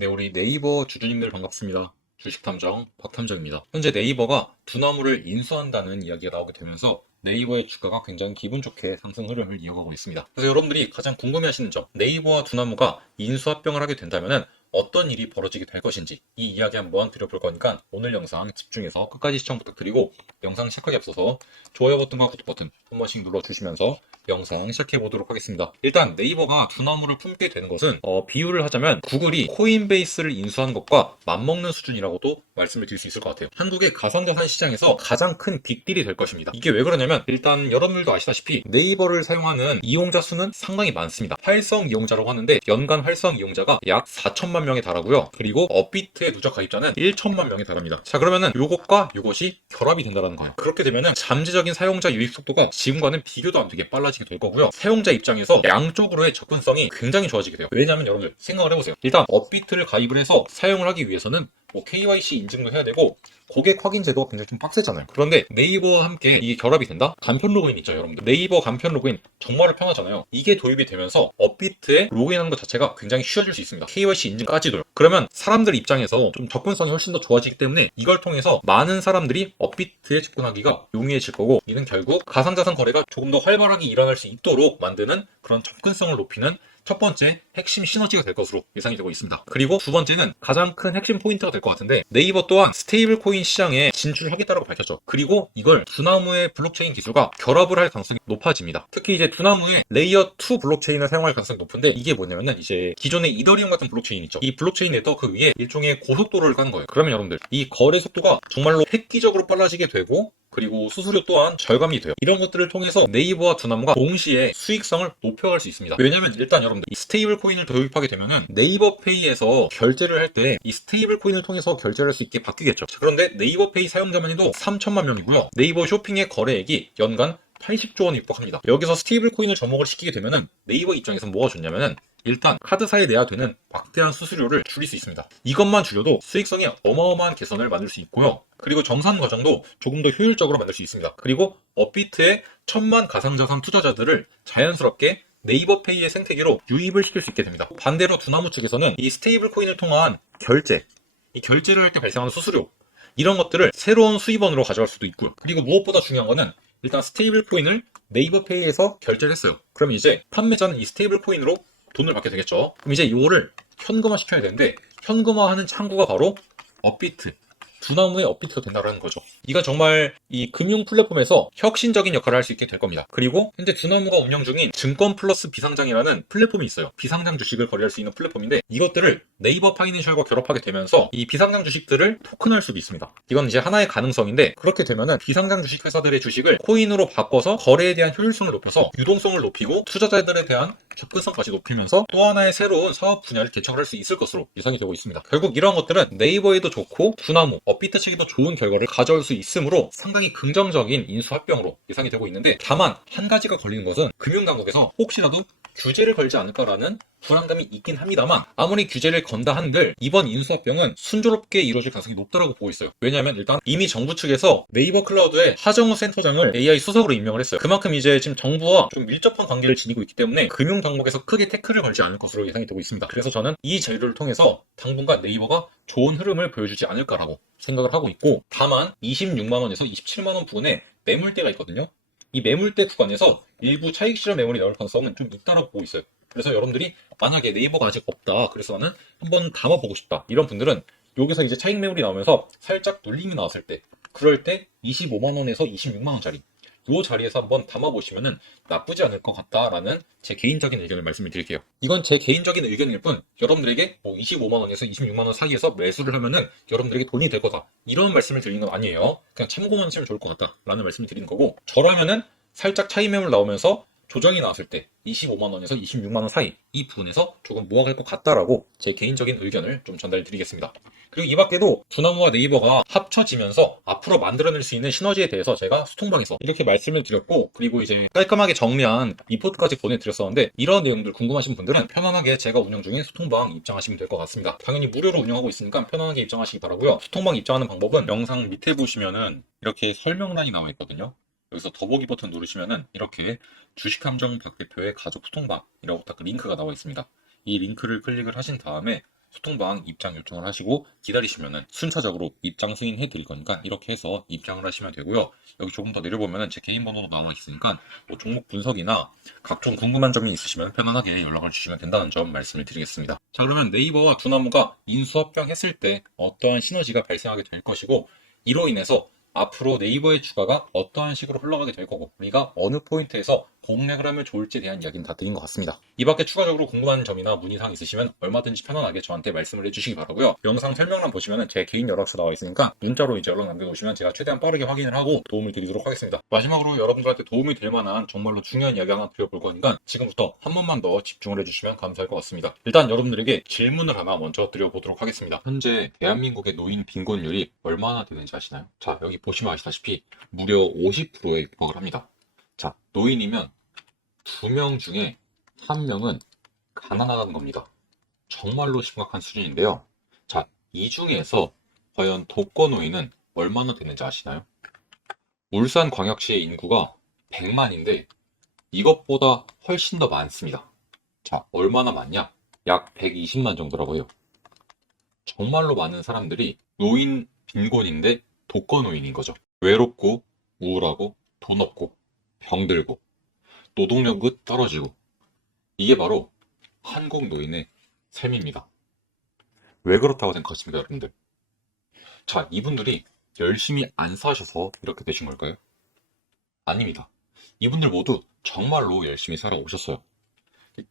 네, 우리 네이버 주주님들 반갑습니다. 주식탐정 박탐정입니다. 현재 네이버가 두나무를 인수한다는 이야기가 나오게 되면서 네이버의 주가가 굉장히 기분 좋게 상승 흐름을 이어가고 있습니다. 그래서 여러분들이 가장 궁금해하시는 점, 네이버와 두나무가 인수 합병을 하게 된다면 어떤 일이 벌어지게 될 것인지 이 이야기 한번 드려볼 거니까 오늘 영상 집중해서 끝까지 시청 부탁드리고 영상 시작하기 앞서서 좋아요 버튼과 구독 버튼 한 번씩 눌러주시면서 영상 시작해 보도록 하겠습니다. 일단 네이버가 두나무를 품게 되는 것은 어, 비유를 하자면 구글이 코인베이스를 인수한 것과 맞먹는 수준이라고도 말씀을 드릴 수 있을 것 같아요. 한국의 가상자산 시장에서 가장 큰 빅딜이 될 것입니다. 이게 왜 그러냐면 일단 여러분들도 아시다시피 네이버를 사용하는 이용자 수는 상당히 많습니다. 활성 이용자라고 하는데 연간 활성 이용자가 약 4천만 명에 달하고요. 그리고 업비트의 누적 가입자는 1천만 명에 달합니다. 자 그러면은 요것과 요것이 결합이 된다는 거예요. 그렇게 되면은 잠재적인 사용자 유입 속도가 지금과는 비교도 안 되게 빨라지 게될 거고요. 사용자 입장에서 양쪽으로의 접근성이 굉장히 좋아지게 돼요. 왜냐하면 여러분들 생각을 해보세요. 일단 업비트를 가입을 해서 사용을 하기 위해서는 뭐 KYC 인증도 해야 되고 고객 확인 제도가 굉장히 좀 빡세잖아요. 그런데 네이버와 함께 이게 결합이 된다? 간편 로그인 있죠, 여러분들. 네이버 간편 로그인 정말로 편하잖아요. 이게 도입이 되면서 업비트에 로그인하는 것 자체가 굉장히 쉬워질 수 있습니다. KYC 인증까지도요. 그러면 사람들 입장에서 좀 접근성이 훨씬 더 좋아지기 때문에 이걸 통해서 많은 사람들이 업비트에 접근하기가 용이해질 거고 이는 결국 가상자산 거래가 조금 더 활발하게 일어날 수 있도록 만드는 그런 접근성을 높이는 첫 번째 핵심 시너지가 될 것으로 예상이 되고 있습니다. 그리고 두 번째는 가장 큰 핵심 포인트가 될 것 같은데 네이버 또한 스테이블 코인 시장에 진출하겠다고 밝혔죠. 그리고 이걸 두나무의 블록체인 기술과 결합을 할 가능성이 높아집니다. 특히 이제 두나무의 레이어 2 블록체인을 사용할 가능성이 높은데 이게 뭐냐면은 이제 기존의 이더리움 같은 블록체인 있죠. 이 블록체인 네트워크 위에 일종의 고속도로를 깐 거예요. 그러면 여러분들 이 거래 속도가 정말로 획기적으로 빨라지게 되고 그리고 수수료 또한 절감이 돼요. 이런 것들을 통해서 네이버와 두나무가 동시에 수익성을 높여갈 수 있습니다. 왜냐면 일단 여러분들 이 스테이블 코인을 도입하게 되면은 네이버 페이에서 결제를 할 때 이 스테이블 코인을 통해서 결제를 할 수 있게 바뀌겠죠. 자, 그런데 네이버 페이 사용자만 해도 3천만 명이고요. 네이버 쇼핑의 거래액이 연간 80조 원에 육박합니다. 여기서 스테이블 코인을 접목을 시키게 되면은 네이버 입장에서 뭐가 좋냐면은 일단 카드사에 내야 되는 막대한 수수료를 줄일 수 있습니다. 이것만 줄여도 수익성이 어마어마한 개선을 만들 수 있고요. 그리고 정산 과정도 조금 더 효율적으로 만들 수 있습니다. 그리고 업비트의 천만 가상자산 투자자들을 자연스럽게 네이버페이의 생태계로 유입을 시킬 수 있게 됩니다. 반대로 두나무 측에서는 이 스테이블 코인을 통한 결제, 이 결제를 할 때 발생하는 수수료, 이런 것들을 새로운 수입원으로 가져갈 수도 있고요. 그리고 무엇보다 중요한 거는 일단 스테이블 코인을 네이버페이에서 결제를 했어요. 그럼 이제 판매자는 이 스테이블 코인으로 돈을 받게 되겠죠. 그럼 이제 이거를 현금화 시켜야 되는데 현금화하는 창구가 바로 업비트. 두나무의 업비트가 된다는 거죠. 이건 정말 이 금융 플랫폼에서 혁신적인 역할을 할 수 있게 될 겁니다. 그리고 현재 두나무가 운영 중인 증권 플러스 비상장이라는 플랫폼이 있어요. 비상장 주식을 거래할 수 있는 플랫폼인데 이것들을 네이버 파이낸셜과 결합하게 되면서 이 비상장 주식들을 토큰할 수도 있습니다. 이건 이제 하나의 가능성인데 그렇게 되면은 비상장 주식 회사들의 주식을 코인으로 바꿔서 거래에 대한 효율성을 높여서 유동성을 높이고 투자자들에 대한 접근성까지 높이면서 또 하나의 새로운 사업 분야를 개척할 수 있을 것으로 예상이 되고 있습니다. 결국 이러한 것들은 네이버에도 좋고 두나무, 업비트 측에도 좋은 결과를 가져올 수 있으므로 상당히 긍정적인 인수 합병으로 예상이 되고 있는데 다만 한 가지가 걸리는 것은 금융당국에서 혹시라도 규제를 걸지 않을까라는 불안감이 있긴 합니다만 아무리 규제를 건다 한들 이번 인수합병은 순조롭게 이루어질 가능성이 높다고 보고 있어요. 왜냐하면 일단 이미 정부 측에서 네이버 클라우드에 하정우 센터장을 AI 수석으로 임명을 했어요. 그만큼 이제 지금 정부와 좀 밀접한 관계를 지니고 있기 때문에 금융 당국에서 크게 태클을 걸지 않을 것으로 예상이 되고 있습니다. 그래서 저는 이 자료를 통해서 당분간 네이버가 좋은 흐름을 보여주지 않을까라고 생각을 하고 있고 다만 26만 원에서 27만 원 부근에 매물대가 있거든요. 이 매물대 구간에서 일부 차익 실현 매물이 나올 가능성은 좀 있다라고 보고 있어요. 그래서 여러분들이 만약에 네이버가 아직 없다. 그래서 나는 한번 담아보고 싶다. 이런 분들은 여기서 이제 차익 매물이 나오면서 살짝 눌림이 나왔을 때 그럴 때 25만 원에서 26만 원짜리 이 자리에서 한번 담아보시면은 나쁘지 않을 것 같다라는 제 개인적인 의견을 말씀을 드릴게요. 이건 제 개인적인 의견일 뿐 여러분들에게 뭐 25만원에서 26만원 사이에서 매수를 하면은 여러분들에게 돈이 될 거다. 이런 말씀을 드리는 건 아니에요. 그냥 참고만 하시면 좋을 것 같다라는 말씀을 드리는 거고 저라면은 살짝 차익 매물 나오면서 조정이 나왔을 때 25만 원에서 26만 원 사이 이 부분에서 조금 모아갈 것 같다라고 제 개인적인 의견을 좀 전달 드리겠습니다. 그리고 이 밖에도 두나무와 네이버가 합쳐지면서 앞으로 만들어낼 수 있는 시너지에 대해서 제가 수통방에서 이렇게 말씀을 드렸고 그리고 이제 깔끔하게 정리한 리포트까지 보내드렸었는데 이런 내용들 궁금하신 분들은 편안하게 제가 운영 중인 수통방 입장하시면 될 것 같습니다. 당연히 무료로 운영하고 있으니까 편안하게 입장하시기 바라고요. 수통방 입장하는 방법은 영상 밑에 보시면은 이렇게 설명란이 나와 있거든요. 여기서 더보기 버튼 누르시면은 이렇게 주식함정 박 대표의 가족 소통방이라고 딱 링크가 나와 있습니다. 이 링크를 클릭을 하신 다음에 소통방 입장 요청을 하시고 기다리시면은 순차적으로 입장 승인해 드릴 거니까 이렇게 해서 입장을 하시면 되고요. 여기 조금 더 내려보면은 제 개인 번호도 나와 있으니까 뭐 종목 분석이나 각종 궁금한 점이 있으시면 편안하게 연락을 주시면 된다는 점 말씀을 드리겠습니다. 자 그러면 네이버와 두나무가 인수합병했을 때 어떠한 시너지가 발생하게 될 것이고 이로 인해서 앞으로 네이버의 주가가 어떠한 식으로 흘러가게 될 거고 우리가 어느 포인트에서 공략을 하면 좋을지에 대한 이야기는 다 드린 것 같습니다. 이 밖에 추가적으로 궁금한 점이나 문의사항 있으시면 얼마든지 편안하게 저한테 말씀을 해주시기 바라고요. 영상 설명란 보시면 제 개인 연락처 나와 있으니까 문자로 이제 연락 남겨주시면 제가 최대한 빠르게 확인을 하고 도움을 드리도록 하겠습니다. 마지막으로 여러분들한테 도움이 될 만한 정말로 중요한 이야기 하나 드려볼 거니까 지금부터 한 번만 더 집중을 해주시면 감사할 것 같습니다. 일단 여러분들에게 질문을 하나 먼저 드려보도록 하겠습니다. 현재 대한민국의 노인 빈곤율이 얼마나 되는지 아시나요? 자 여기 보시면 아시다시피 무려 50%에 육박을 합니다. 자 노인이면 두 명 중에 한 명은 가난하다는 겁니다. 정말로 심각한 수준인데요. 자, 이 중에서 과연 독거노인은 얼마나 되는지 아시나요? 울산 광역시의 인구가 100만인데 이것보다 훨씬 더 많습니다. 자, 얼마나 많냐? 약 120만 정도라고 해요. 정말로 많은 사람들이 노인 빈곤인데 독거노인인 거죠. 외롭고 우울하고 돈 없고 병들고 노동력은 떨어지고 이게 바로 한국 노인의 삶입니다. 왜 그렇다고 생각하십니까, 여러분들? 자, 이분들이 열심히 안 사셔서 이렇게 되신 걸까요? 아닙니다. 이분들 모두 정말로 열심히 살아오셨어요.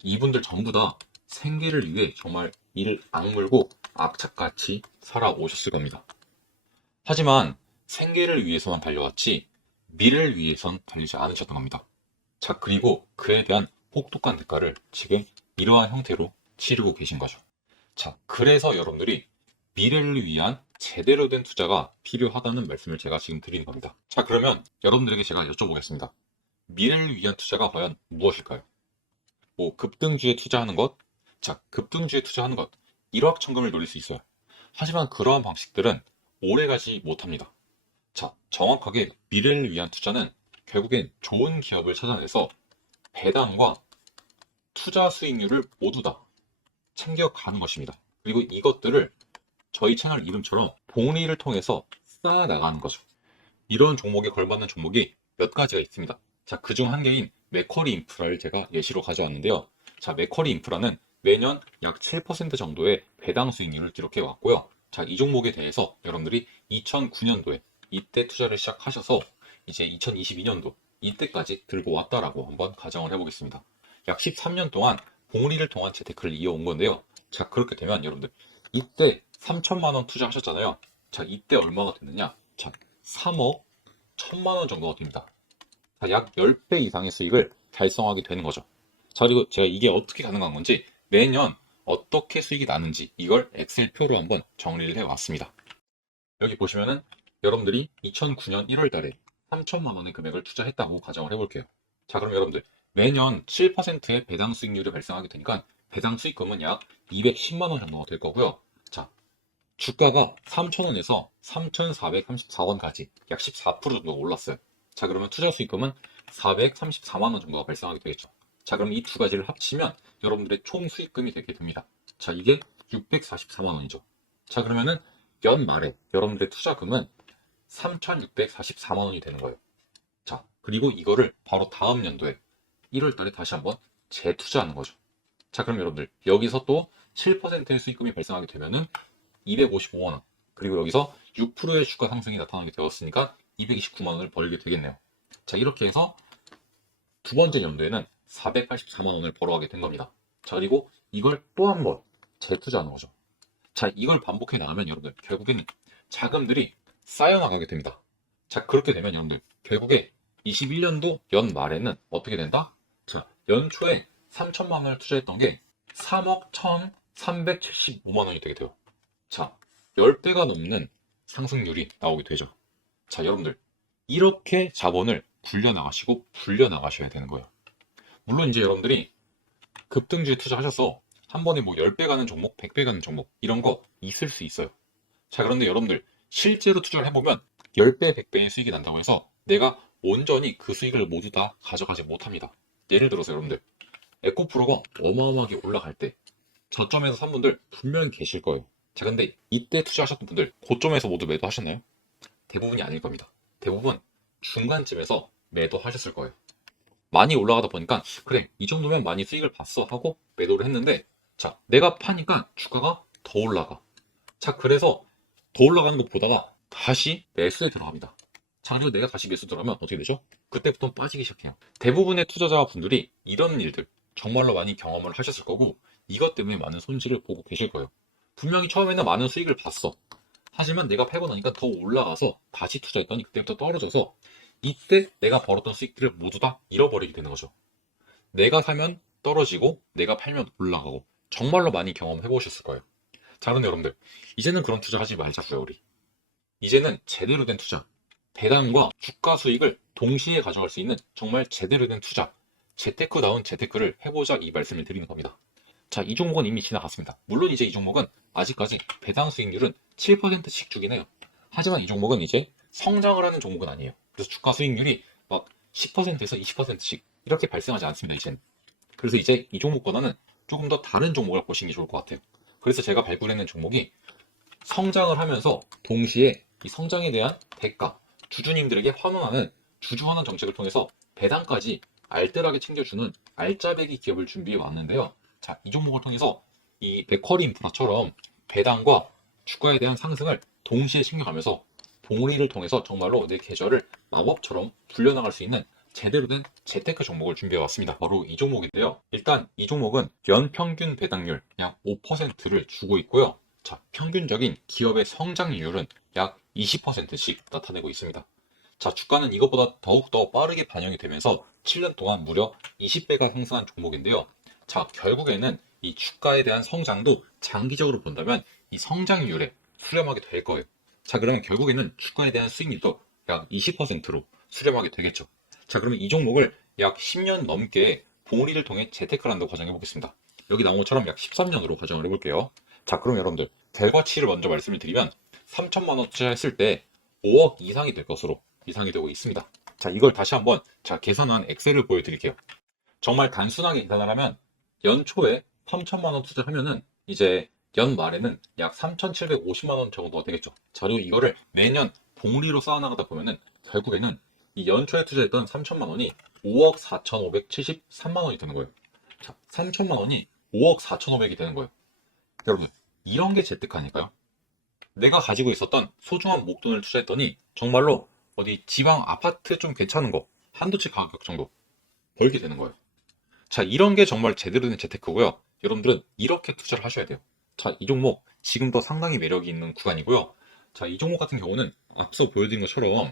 이분들 전부 다 생계를 위해 정말 이를 악물고 악착같이 살아오셨을 겁니다. 하지만 생계를 위해서만 달려왔지 미래를 위해선 달리지 않으셨던 겁니다. 자, 그리고 그에 대한 혹독한 대가를 지금 이러한 형태로 치르고 계신 거죠. 자, 그래서 여러분들이 미래를 위한 제대로 된 투자가 필요하다는 말씀을 제가 지금 드리는 겁니다. 자, 그러면 여러분들에게 제가 여쭤보겠습니다. 미래를 위한 투자가 과연 무엇일까요? 뭐, 급등주에 투자하는 것? 자, 급등주에 투자하는 것. 일확천금을 노릴 수 있어요. 하지만 그러한 방식들은 오래가지 못합니다. 자, 정확하게 미래를 위한 투자는 결국엔 좋은 기업을 찾아내서 배당과 투자 수익률을 모두 다 챙겨가는 것입니다. 그리고 이것들을 저희 채널 이름처럼 복리를 통해서 쌓아나가는 거죠. 이런 종목에 걸맞는 종목이 몇 가지가 있습니다. 자, 그 중 한 개인 맥커리 인프라를 제가 예시로 가져왔는데요. 자, 맥커리 인프라는 매년 약 7% 정도의 배당 수익률을 기록해 왔고요. 자, 이 종목에 대해서 여러분들이 2009년도에 이때 투자를 시작하셔서 이제 2022년도 이때까지 들고 왔다라고 한번 가정을 해보겠습니다. 약 13년 동안 봉리를 통한 재테크를 이어온 건데요. 자 그렇게 되면 여러분들 이때 3천만 원 투자하셨잖아요. 자 이때 얼마가 됐느냐? 자 3억 1천만 원 정도가 됩니다. 자, 약 10배 이상의 수익을 달성하게 되는 거죠. 자 그리고 제가 이게 어떻게 가능한 건지 매년 어떻게 수익이 나는지 이걸 엑셀표로 한번 정리를 해왔습니다. 여기 보시면은 여러분들이 2009년 1월 달에 3천만 원의 금액을 투자했다고 가정을 해볼게요. 자, 그럼 여러분들 매년 7%의 배당 수익률이 발생하게 되니까 배당 수익금은 약 210만 원 정도가 될 거고요. 자, 주가가 3,000원에서 3,434원까지 약 14% 정도 올랐어요. 자, 그러면 투자 수익금은 434만 원 정도가 발생하게 되겠죠. 자, 그럼 이 두 가지를 합치면 여러분들의 총 수익금이 되게 됩니다. 자, 이게 644만 원이죠. 자, 그러면은 연말에 여러분들의 투자금은 3,644만 원이 되는 거예요. 자, 그리고 이거를 바로 다음 연도에 1월 달에 다시 한번 재투자하는 거죠. 자, 그럼 여러분들 여기서 또 7%의 수익금이 발생하게 되면은 255만 원. 그리고 여기서 6%의 주가 상승이 나타나게 되었으니까 229만 원을 벌게 되겠네요. 자, 이렇게 해서 두 번째 연도에는 484만 원을 벌어가게 된 겁니다. 자, 그리고 이걸 또 한 번 재투자하는 거죠. 자, 이걸 반복해 나가면 여러분들 결국엔 자금들이 쌓여나가게 됩니다. 자, 그렇게 되면 여러분들 결국에 21년도 연말에는 어떻게 된다? 자, 연초에 3천만 원을 투자했던 게 3억 1,375만 원이 되게 돼요. 자, 10배가 넘는 상승률이 나오게 되죠. 자, 여러분들 이렇게 자본을 굴려나가시고 불려나가셔야 되는 거예요. 물론 이제 여러분들이 급등주에 투자하셔서 한 번에 뭐 10배 가는 종목, 100배 가는 종목 이런 거 있을 수 있어요. 자, 그런데 여러분들 실제로 투자를 해보면 10배, 100배의 수익이 난다고 해서 내가 온전히 그 수익을 모두 다 가져가지 못합니다. 예를 들어서 여러분들 에코프로가 어마어마하게 올라갈 때 저점에서 산 분들 분명히 계실 거예요. 자, 근데 이때 투자하셨던 분들 고점에서 모두 매도하셨나요? 대부분이 아닐 겁니다. 대부분 중간쯤에서 매도하셨을 거예요. 많이 올라가다 보니까 그래 이 정도면 많이 수익을 봤어 하고 매도를 했는데 자 내가 파니까 주가가 더 올라가. 자 그래서 더 올라가는 거 보다가 다시 매수에 들어갑니다. 자 그리고 내가 다시 매수 들어가면 어떻게 되죠? 그때부터 빠지기 시작해요. 대부분의 투자자분들이 이런 일들 정말로 많이 경험을 하셨을 거고 이것 때문에 많은 손실을 보고 계실 거예요. 분명히 처음에는 많은 수익을 봤어. 하지만 내가 팔고 나니까 더 올라가서 다시 투자했더니 그때부터 떨어져서 이때 내가 벌었던 수익들을 모두 다 잃어버리게 되는 거죠. 내가 사면 떨어지고 내가 팔면 올라가고 정말로 많이 경험해 보셨을 거예요. 자, 그런데 여러분들 이제는 그런 투자 하지 말자고요, 우리. 이제는 제대로 된 투자, 배당과 주가 수익을 동시에 가져갈 수 있는 정말 제대로 된 투자, 재테크다운 재테크를 해보자 이 말씀을 드리는 겁니다. 자, 이 종목은 이미 지나갔습니다. 물론 이제 이 종목은 아직까지 배당 수익률은 7%씩 주긴 해요. 하지만 이 종목은 이제 성장을 하는 종목은 아니에요. 그래서 주가 수익률이 막 10%에서 20%씩 이렇게 발생하지 않습니다, 이제는. 그래서 이제 이 종목보다는 조금 더 다른 종목을 보시는 게 좋을 것 같아요. 그래서 제가 발굴해낸 종목이 성장을 하면서 동시에 이 성장에 대한 대가, 주주님들에게 환원하는 주주환원 정책을 통해서 배당까지 알뜰하게 챙겨주는 알짜배기 기업을 준비해 왔는데요. 자, 이 종목을 통해서 이 베커리 인프라처럼 배당과 주가에 대한 상승을 동시에 챙겨가면서 봉우리를 통해서 정말로 내 계좌를 마법처럼 불려나갈 수 있는 제대로 된 재테크 종목을 준비해 왔습니다. 바로 이 종목인데요. 일단 이 종목은 연 평균 배당률 약 5%를 주고 있고요. 자, 평균적인 기업의 성장률은 약 20%씩 나타내고 있습니다. 자, 주가는 이것보다 더욱더 빠르게 반영이 되면서 7년 동안 무려 20배가 상승한 종목인데요. 자, 결국에는 이 주가에 대한 성장도 장기적으로 본다면 이 성장률에 수렴하게 될 거예요. 자, 그러면 결국에는 주가에 대한 수익률도 약 20%로 수렴하게 되겠죠. 자, 그러면 이 종목을 약 10년 넘게 봉우리를 통해 재테크를 한다고 가정해 보겠습니다. 여기 나온 것처럼 약 13년으로 가정을 해볼게요. 자, 그럼 여러분들 결과치를 먼저 말씀을 드리면 3천만 원 투자했을 때 5억 이상이 될 것으로 이상이 되고 있습니다. 자, 이걸 다시 한번 자 계산한 엑셀을 보여드릴게요. 정말 단순하게 계산을 하면 연초에 3천만 원 투자하면은 이제 연 말에는 약 3,750만 원 정도가 되겠죠. 자, 그리고 이거를 매년 봉우리로 쌓아나가다 보면은 결국에는 이 연초에 투자했던 3천만 원이 5억 4,573만 원이 되는 거예요. 자, 3천만 원이 5억 4,500이 되는 거예요. 여러분, 이런 게 재테크 아닐까요? 내가 가지고 있었던 소중한 목돈을 투자했더니 정말로 어디 지방 아파트 좀 괜찮은 거 한두 채 가격 정도 벌게 되는 거예요. 자, 이런 게 정말 제대로 된 재테크고요. 여러분들은 이렇게 투자를 하셔야 돼요. 자, 이 종목 지금도 상당히 매력이 있는 구간이고요. 자, 이 종목 같은 경우는 앞서 보여드린 것처럼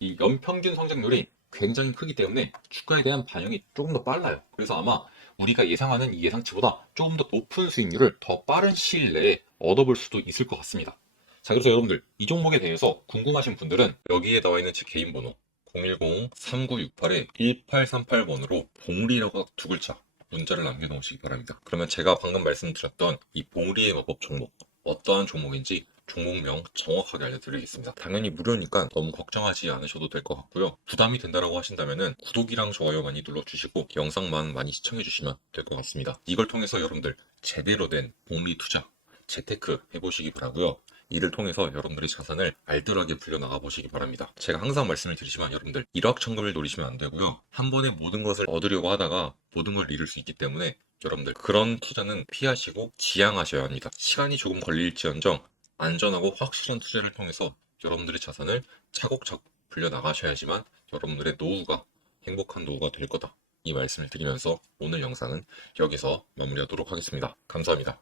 이 연평균 성장률이 굉장히 크기 때문에 주가에 대한 반영이 조금 더 빨라요. 그래서 아마 우리가 예상하는 이 예상치보다 조금 더 높은 수익률을 더 빠른 시일 내에 얻어볼 수도 있을 것 같습니다. 자, 그래서 여러분들 이 종목에 대해서 궁금하신 분들은 여기에 나와 있는 제 개인 번호 010-3968-1838번으로 봉리라고 두 글자 문자를 남겨놓으시기 바랍니다. 그러면 제가 방금 말씀드렸던 이 봉리의 마법 종목 어떠한 종목인지 종목명 정확하게 알려드리겠습니다. 당연히 무료니까 너무 걱정하지 않으셔도 될 것 같고요. 부담이 된다라고 하신다면은 구독이랑 좋아요 많이 눌러주시고 영상만 많이 시청해주시면 될 것 같습니다. 이걸 통해서 여러분들 제대로 된 복리 투자, 재테크 해보시기 바라고요. 이를 통해서 여러분들의 자산을 알뜰하게 불려나가 보시기 바랍니다. 제가 항상 말씀을 드리지만 여러분들 일확천금을 노리시면 안 되고요. 한 번에 모든 것을 얻으려고 하다가 모든 걸 잃을 수 있기 때문에 여러분들 그런 투자는 피하시고 지양하셔야 합니다. 시간이 조금 걸릴지언정 안전하고 확실한 투자를 통해서 여러분들의 자산을 차곡차곡 불려나가셔야지만 여러분들의 노후가 행복한 노후가 될 거다. 이 말씀을 드리면서 오늘 영상은 여기서 마무리하도록 하겠습니다. 감사합니다.